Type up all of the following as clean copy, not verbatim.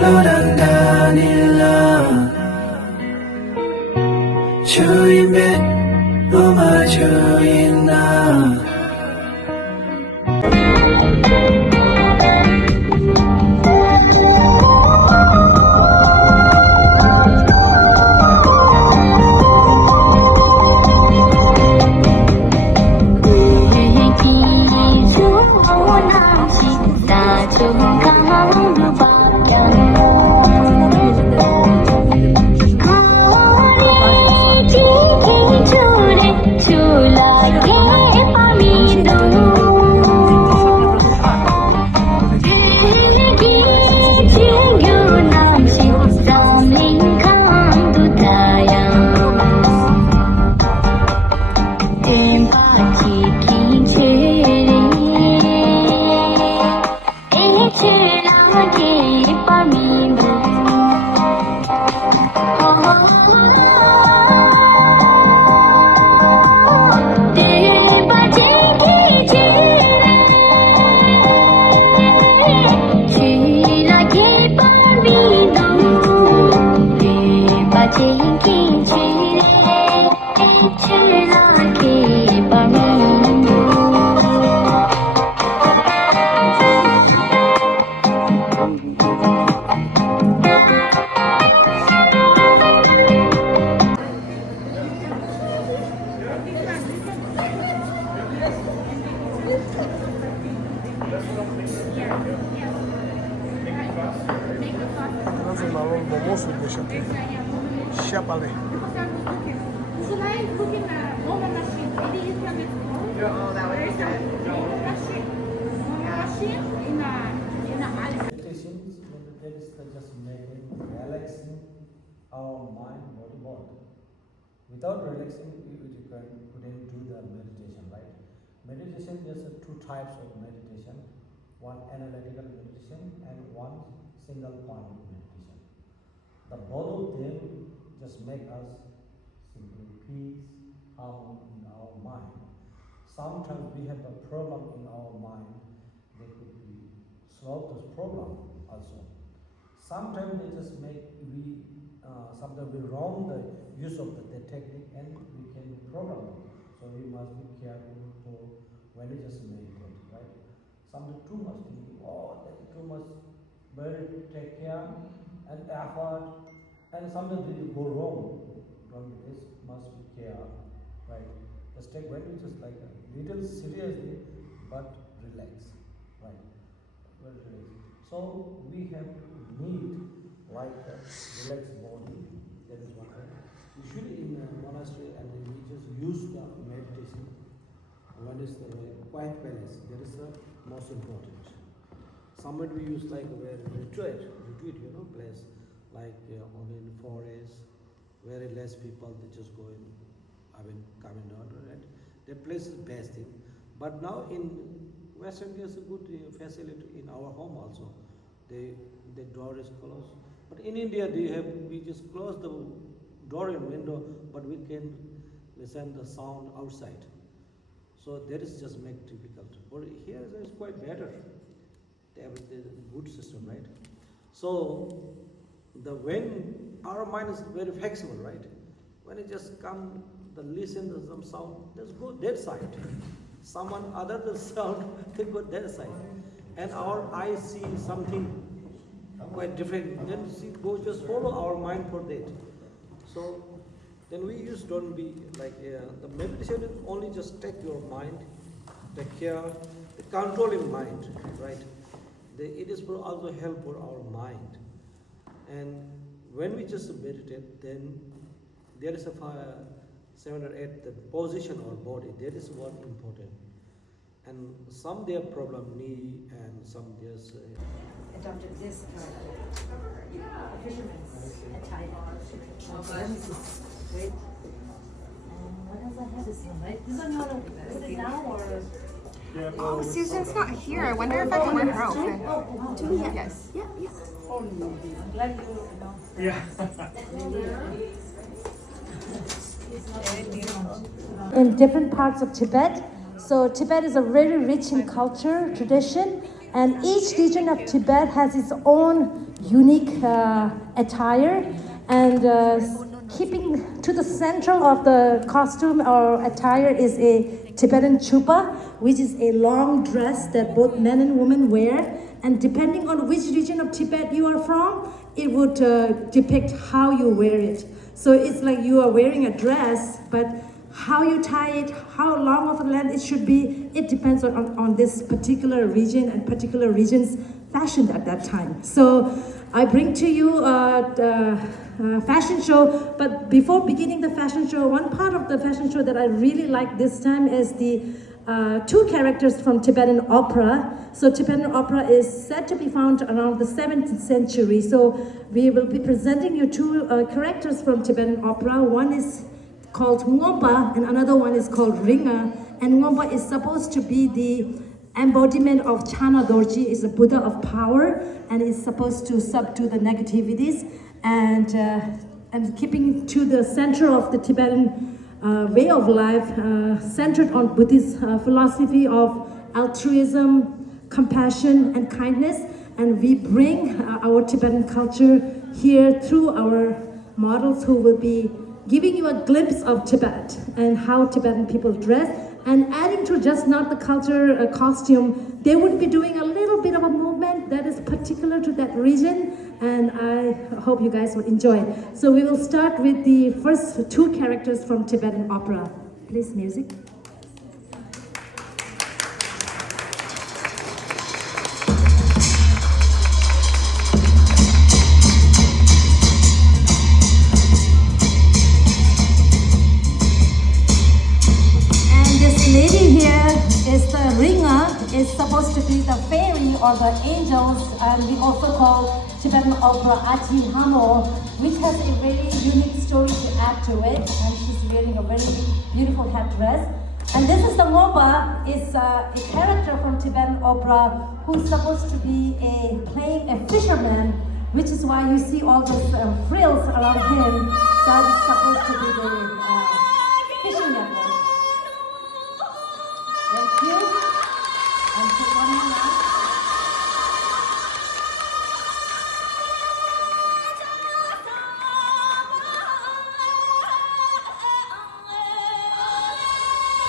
Lodanganila Chuyimit Uma Chuyina our mind, body, both. Without relaxing, we couldn't do the meditation, right? Meditation, there's two types of meditation. One analytical meditation and one single point meditation. The both of them just make us simply peace, harmony in our mind. Sometimes we have a problem in our mind, they could be solve this problem also. Sometimes they just make sometimes we wrong the use of the technique and we can program it. So we must be careful for when we just meditate, right? Sometimes too much thinking, that's too much, very take care and effort, and sometimes we go wrong. From this must be care, right? Just take when we just like a little seriously, but relax, right? Very relax. So we have to need like a relaxed body. That is one thing. Usually in a monastery and we just use the meditation. One is the quiet place. That is the most important. Somewhere we use like a retreat, place like on in forest, very less people. They just go in, coming down, right? That place is best thing. But now in Western, there's a good facility in our home also. The door is closed. But in India, we just close the door and window, but we can listen the sound outside. So that is just make difficult. But here is quite better. They have a good system, right? So when our mind is very flexible, right? When it just come, listen to some sound, just go that side. Someone other than sound, they go that side. And our eyes see something quite different. Then just follow our mind for that. So then we don't be like the meditation is only just take your mind, take care, the controlling mind, right? It is for also help for our mind. And when we just meditate, then there is a 7 or 8 the position of our body. That is one important. And some they have problem knee, and some there's adopted this fisherman's attire. Wait. And what else I have this one, right? This one you want to put it down or? Oh, Susan's not here. I wonder if I can wear her outfit. Do you? Yes. Yeah, yeah. I'm glad you announced that. Yeah. In different parts of Tibet. So Tibet is a very rich in culture, tradition, and each region of Tibet has its own unique attire, and keeping to the center of the costume or attire is a Tibetan chupa, which is a long dress that both men and women wear. And depending on which region of Tibet you are from, it would depict how you wear it. So it's like you are wearing a dress, but how you tie it, how long of a length it should be, it depends on this particular region and particular region's fashion at that time. So I bring to you the fashion show, but before beginning the fashion show, one part of the fashion show that I really like this time is the two characters from Tibetan Opera. So Tibetan Opera is said to be found around the 7th century. So we will be presenting you two characters from Tibetan Opera. One is called Ngompa and another one is called Ringa. And Ngompa is supposed to be the embodiment of Chana Dorji, is a Buddha of power, and is supposed to subdue the negativities and keeping to the center of the Tibetan way of life, centered on Buddhist philosophy of altruism, compassion, and kindness. And we bring our Tibetan culture here through our models who will be giving you a glimpse of Tibet and how Tibetan people dress, and adding to just not the culture costume, they would be doing a little bit of a movement that is particular to that region, and I hope you guys will enjoy. So we will start with the first two characters from Tibetan Opera. Please, music. Lady here is the Ringa, is supposed to be the fairy or the angels, and we also call Tibetan Opera Ati Hamo, which has a very unique story to add to it, and she's wearing a very beautiful headdress. And this is the Ngompa, is a character from Tibetan Opera who's supposed to be playing a fisherman, which is why you see all those frills around him. That is supposed to be the fishing network. Thank you. And take one more now.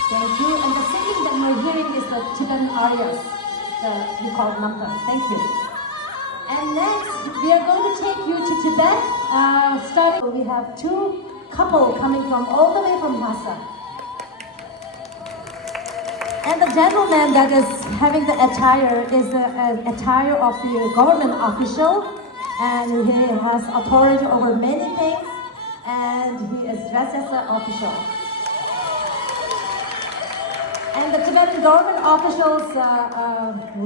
Thank you. And the singing that you're hearing is the Tibetan arias, we call Samten. Thank you. And next, we are going to take you to Tibet. We have two couples coming from all the way from Lhasa. And the gentleman that is having the attire is an attire of the government official, and he has authority over many things, and he is dressed as an official. And the Tibetan government officials'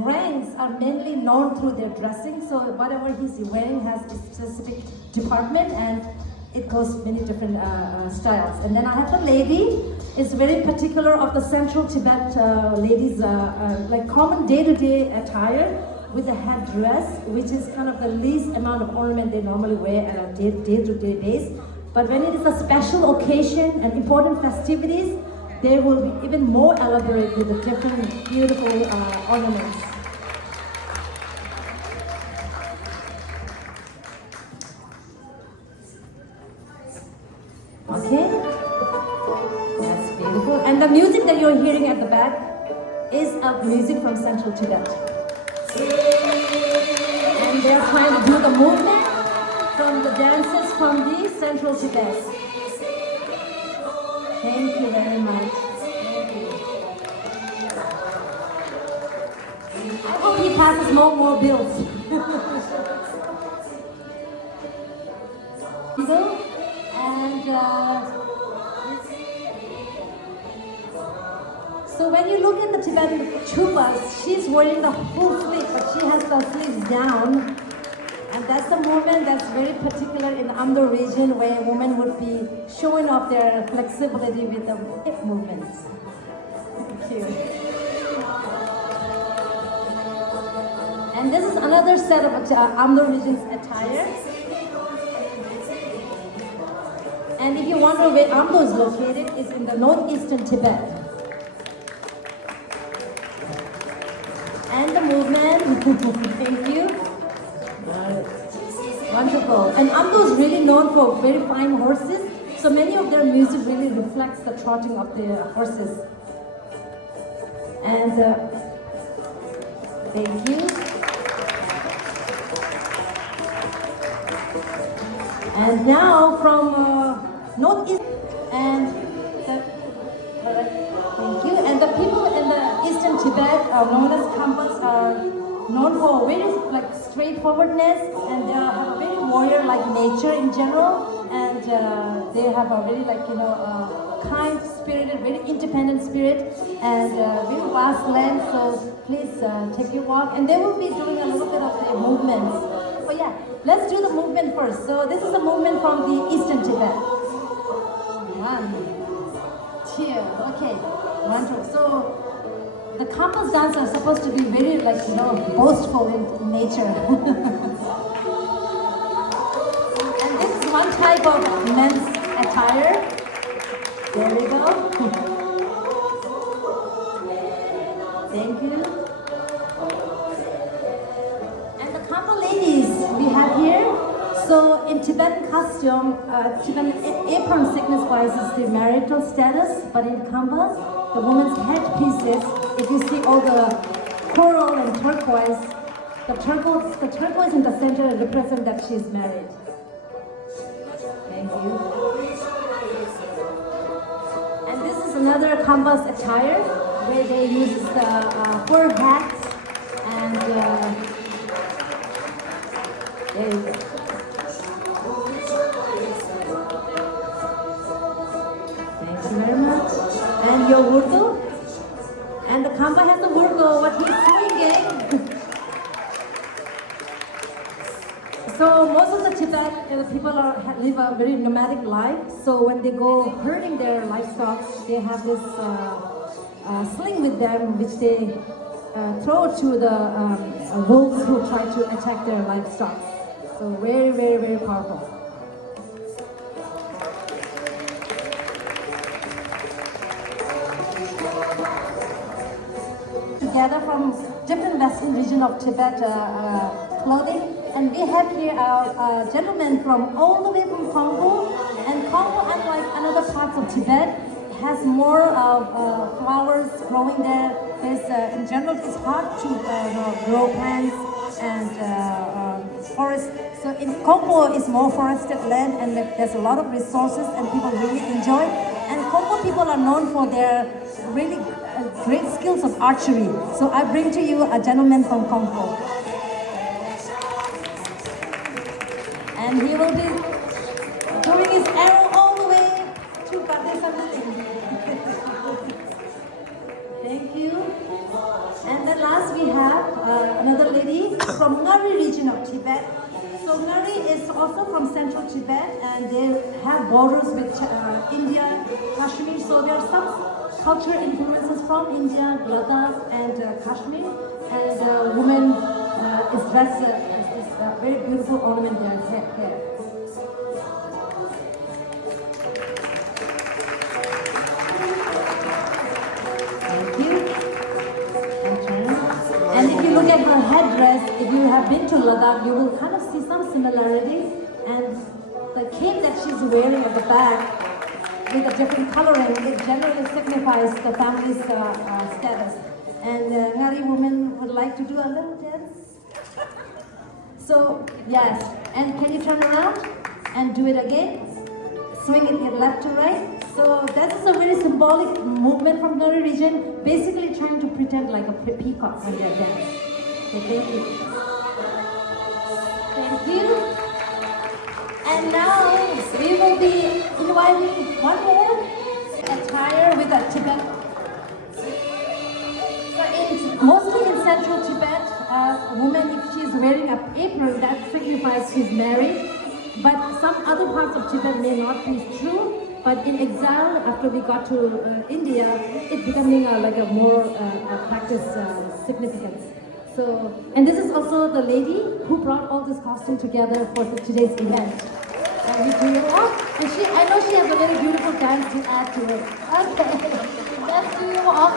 ranks are mainly known through their dressing, so whatever he's wearing has a specific department, and it goes many different styles. And then I have the lady. It's very particular of the central Tibet ladies, like common day-to-day attire with a headdress, which is kind of the least amount of ornament they normally wear at a day-to-day base. But when it is a special occasion and important festivities, they will be even more elaborate with the different beautiful ornaments. Okay. And the music that you're hearing at the back is music from Central Tibet. And they're trying to do the movement from the dances from the Central Tibet. Thank you very much. Thank you. I hope he passes more bills. And so when you look at the Tibetan chupas, she's wearing the full sleeve, but she has the sleeves down. And that's the movement that's very particular in the Amdo region, where a woman would be showing off their flexibility with the hip movements. Thank you. And this is another set of Amdo region's attire. And if you wonder where Amdo is located, it's in the northeastern Tibet. And the movement, thank you. Wonderful. And Amdo is really known for very fine horses. So many of their music really reflects the trotting of the horses. And thank you. And now from Northeast and thank you. And the people in the Eastern Tibet are known as Khampas are known for very straightforwardness, and they have a very warrior-like nature in general, and they have a very kind-spirited, very independent spirit, and very vast land. So please take your walk, and they will be doing a little bit of the movements. But yeah, let's do the movement first. So this is a movement from the Eastern Tibet. 1, 2, okay, 1, 2. So the Khampas dance are supposed to be very boastful in nature. And this is one type of men's attire. There we go. Thank you. And the Khampa ladies we have here. So in Tibetan costume, Tibetan apron signifies the marital status, but in Khampas, the woman's headpieces, if you see all the coral and turquoise, the turquoise in the center represent that she's married. Thank you. And this is another Khampas attire, where they use the fur hats and there you go. Thank you very much. And your Urdu. And the Khampa has the Urdu, what he's swinging. So most of the Tibet people live a very nomadic life. So when they go herding their livestock, they have this sling with them, which they throw to the wolves who try to attack their livestock. So very, very, very powerful. Together from different western region of Tibet clothing, and we have here a gentleman from all the way from Congo, and Congo, unlike another parts of Tibet, has more flowers growing there. There's in general it's hard to grow plants and forest. So in Congo is more forested land, and there's a lot of resources and people really enjoy. And Congo people are known for their really great skills of archery. So I bring to you a gentleman from Congo. And he will be throwing his arrow all the way to Bazaar. Thank you. And then last we have another lady from Ngari region of Tibet. So Ngari is also from central Tibet, and they have borders with India, Kashmir. So there are some cultural influences from India, Ladakh, and Kashmir. And the woman is dressed as this very beautiful ornament in her hair. Thank you. And if you look at her headdress, if you have been to Ladakh, you will kind of see some similarities. And the cape that she's wearing at the back, with a different coloring, it generally signifies the family's status. And Ngari woman would like to do a little dance. So, yes. And can you turn around and do it again? Swing it left to right. So that is a very symbolic movement from Ngari region, basically trying to pretend like a peacock when they're dancing. So thank you. Thank you. And now we will be inviting one more attire with a Tibet. Mostly in central Tibet, a woman, if she is wearing an apron, that signifies she's married. But some other parts of Tibet may not be true. But in exile, after we got to India, it's becoming like a more practice significance. So, and this is also the lady who brought all this costume together for today's event. And we do it up. And I know she has a very beautiful dance to add to it. Okay, let's do you up.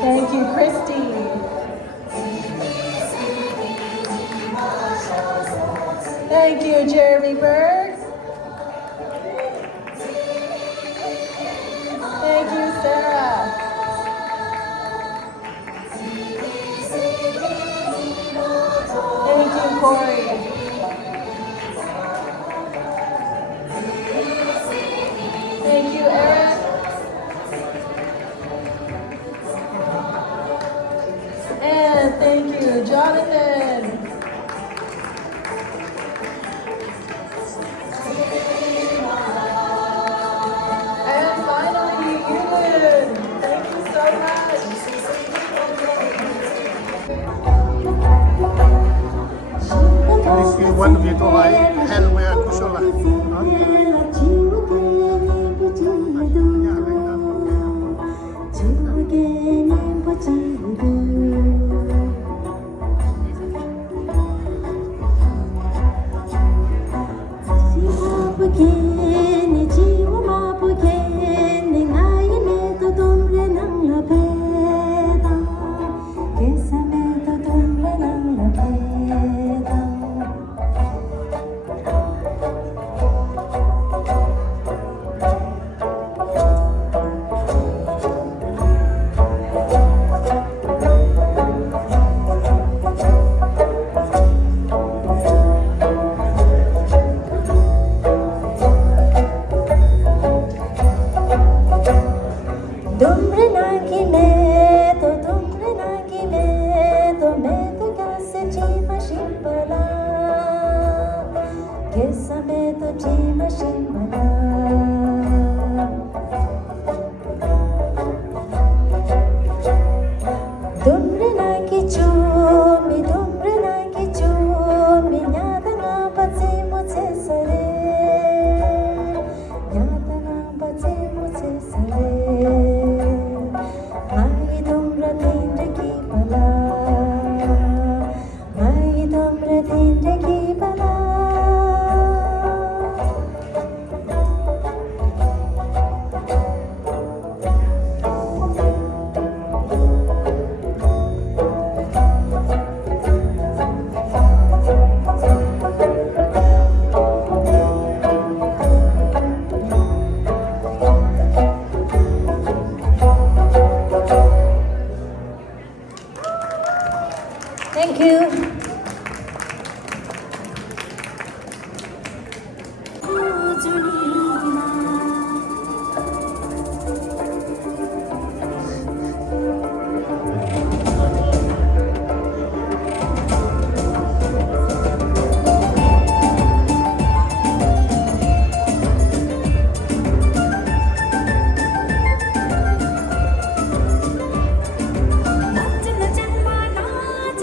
Thank you, Christy. Thank you, Jeremy Berg. Thank you, Sarah. Thank you, Corey. Thank you, Eric. And thank you, Jonathan. And finally, Ewan. Thank you so much. This is one video I held where Kushala. Thank you. नाच न जन्मा नाच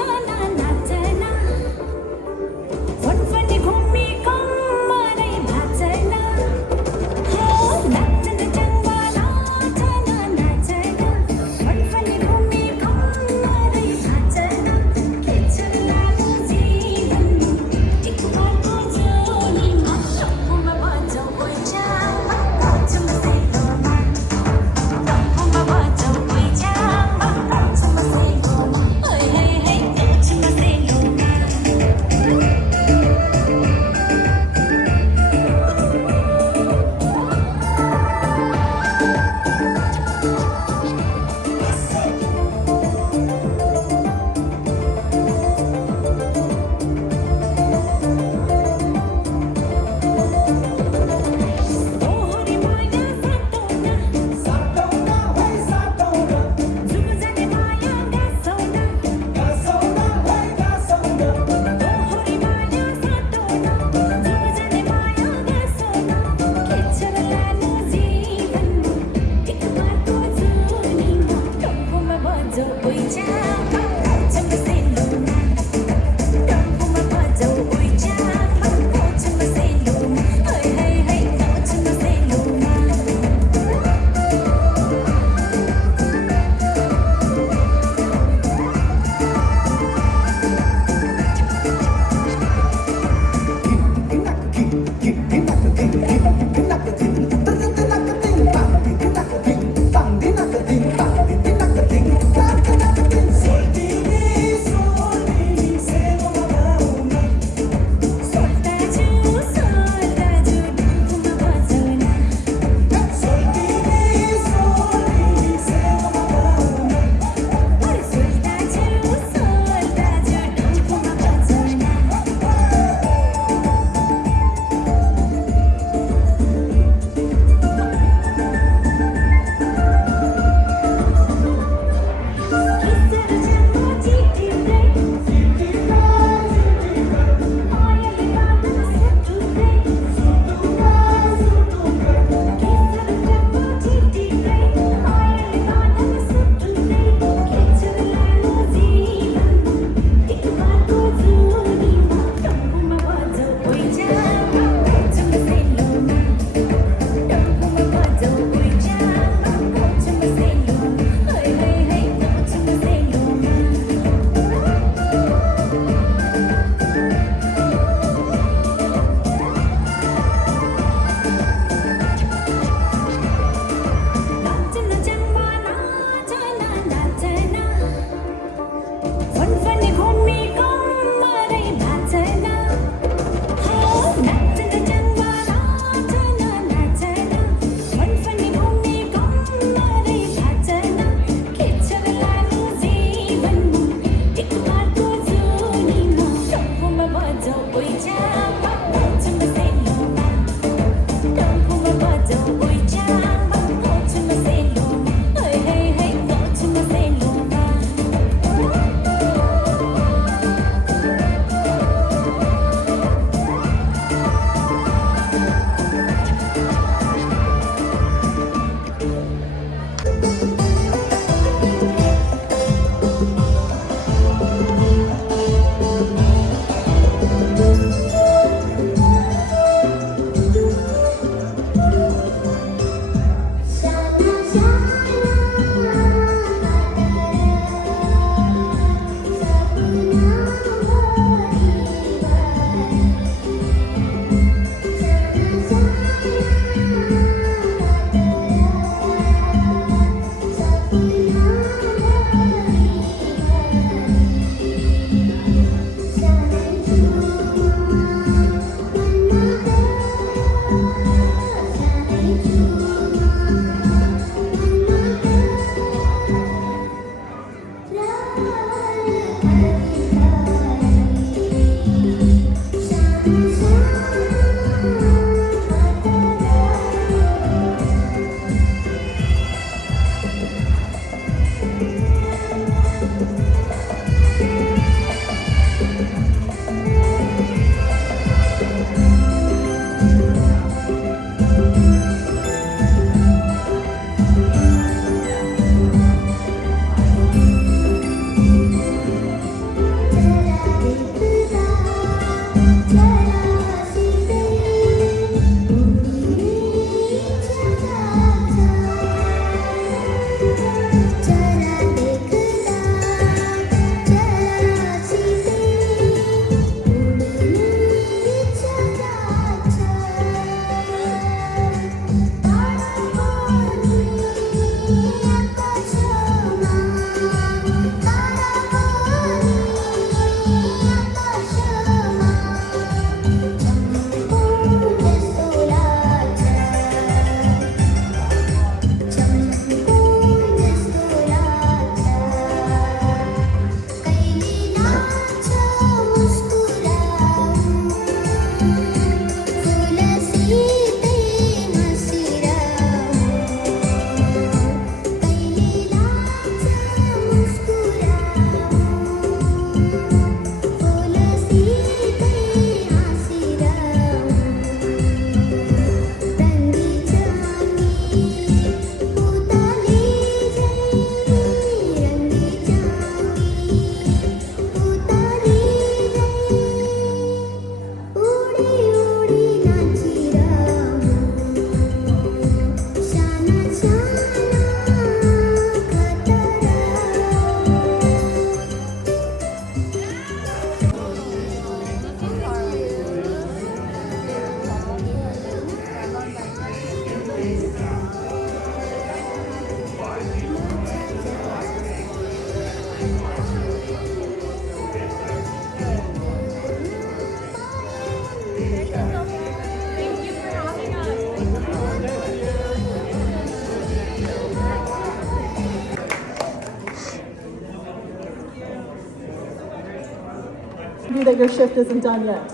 That your shift isn't done yet.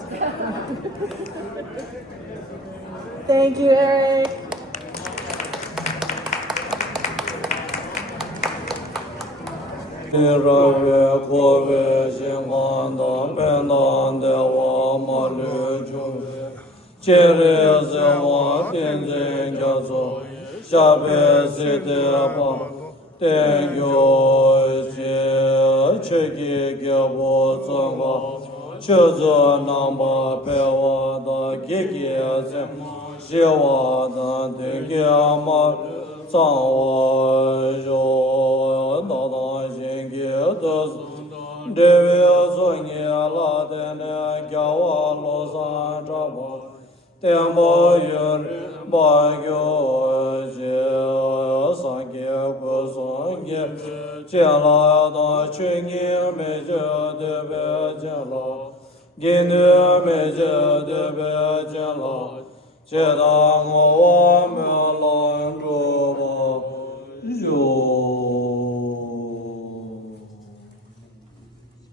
Thank you, Eric.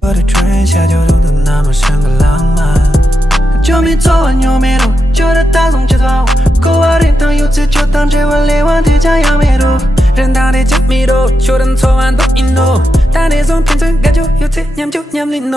我的春夏秋冬都那么深刻浪漫，就没昨晚有没路，就得打从起头，狗娃的当有次就当这晚来往的家样没路，人当的家没路，就等昨晚都一怒，但那种偏执感就有次念就念里怒。